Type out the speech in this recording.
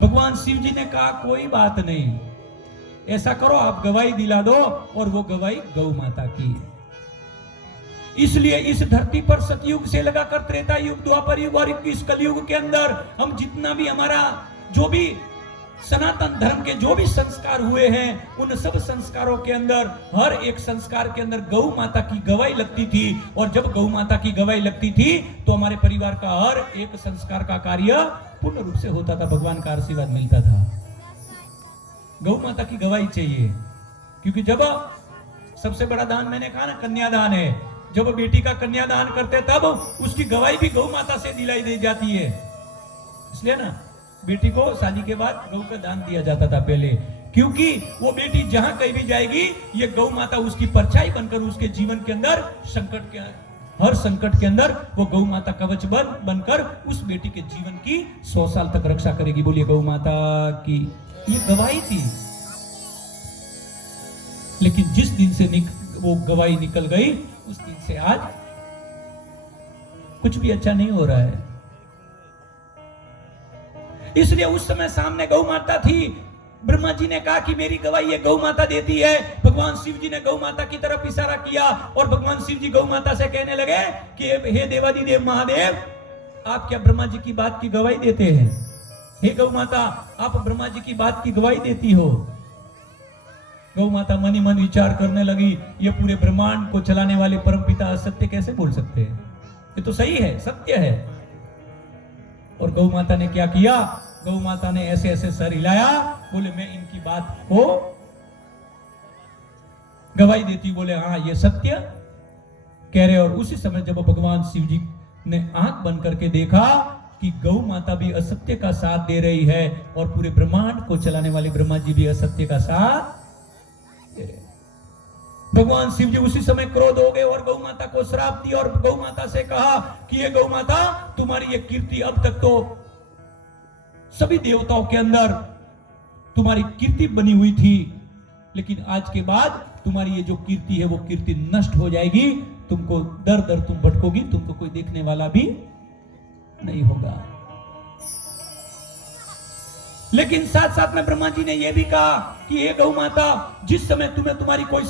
भगवान शिव जी ने कहा कोई बात नहीं, ऐसा करो आप गवाही दिला दो, और वो गवाही गौ माता की है। इसलिए इस धरती पर सतयुग से लगाकर त्रेता युग, द्वापर युग और इस कलयुग के अंदर हम जितना भी हमारा जो भी सनातन धर्म के जो भी संस्कार हुए हैं, उन सब संस्कारों के अंदर हर एक संस्कार के अंदर गौ माता की गवाही लगती थी। और जब गौ माता की गवाही लगती थी तो हमारे परिवार का हर एक संस्कार का कार्य पूर्ण रूप से होता था, भगवान का आशीर्वाद मिलता था। गौ माता की गवाही चाहिए, क्योंकि जब सबसे बड़ा दान मैंने कहा ना कन्यादान है, जब बेटी का कन्यादान करते तब उसकी गवाही भी गौ माता से दिलाई दी जाती है। इसलिए ना बेटी को शादी के बाद गौ का दान दिया जाता था पहले, क्योंकि वो बेटी जहां कहीं भी जाएगी ये गौ माता उसकी परछाई बनकर उसके जीवन के अंदर हर संकट के अंदर वो गौ माता कवच बनकर उस बेटी के जीवन की 100 साल तक रक्षा करेगी। बोलिए गौ माता की। ये गवाही थी, लेकिन जिस दिन से वो गवाही निकल गई उस दिन से आज कुछ भी अच्छा नहीं हो रहा है। इसलिए उस समय सामने गौ माता थी, ब्रह्मा जी ने कहा कि मेरी गवाही ये गौ माता देती है। भगवान शिव जी ने गौ माता की तरफ इशारा किया और भगवान शिव जी गौ माता से कहने लगे कि हे देवादिदेव महादेव, आप क्या ब्रह्मा जी की बात की गवाही देते हैं? हे गौ माता, आप ब्रह्मा जी की बात की गवाही देती हो। गौ माता मन ही मन विचार करने लगी, ये पूरे ब्रह्मांड को चलाने वाले परमपिता असत्य कैसे बोल सकते हैं? ये तो सही है, सत्य है। और गौ माता ने क्या किया? गौ माता ने ऐसे ऐसे सर हिलाया, बोले मैं इनकी बात को गवाही देती, बोले हाँ ये सत्य कह रहे। और उसी समय जब भगवान शिव जी ने आंख बंद करके देखा कि गौ माता भी असत्य का साथ दे रही है और पूरे ब्रह्मांड को चलाने वाले ब्रह्मा जी भी असत्य का साथ, भगवान शिव जी उसी समय क्रोध हो गए और गौ माता को श्राप दिया और गौ माता से कहा कि ये गौ माता, तुम्हारी ये कीर्ति अब तक तो सभी देवताओं के अंदर तुम्हारी कीर्ति बनी हुई थी, लेकिन आज के बाद तुम्हारी ये जो कीर्ति है वो कीर्ति नष्ट हो जाएगी। तुमको दर दर तुम भटकोगी, तुमको कोई देखने वाला भी नहीं होगा। लेकिन साथ साथ में ब्रह्मा जी ने यह भी कहा कि हे गौ माता, जिस समय तुम्हें तुम्हारी कोई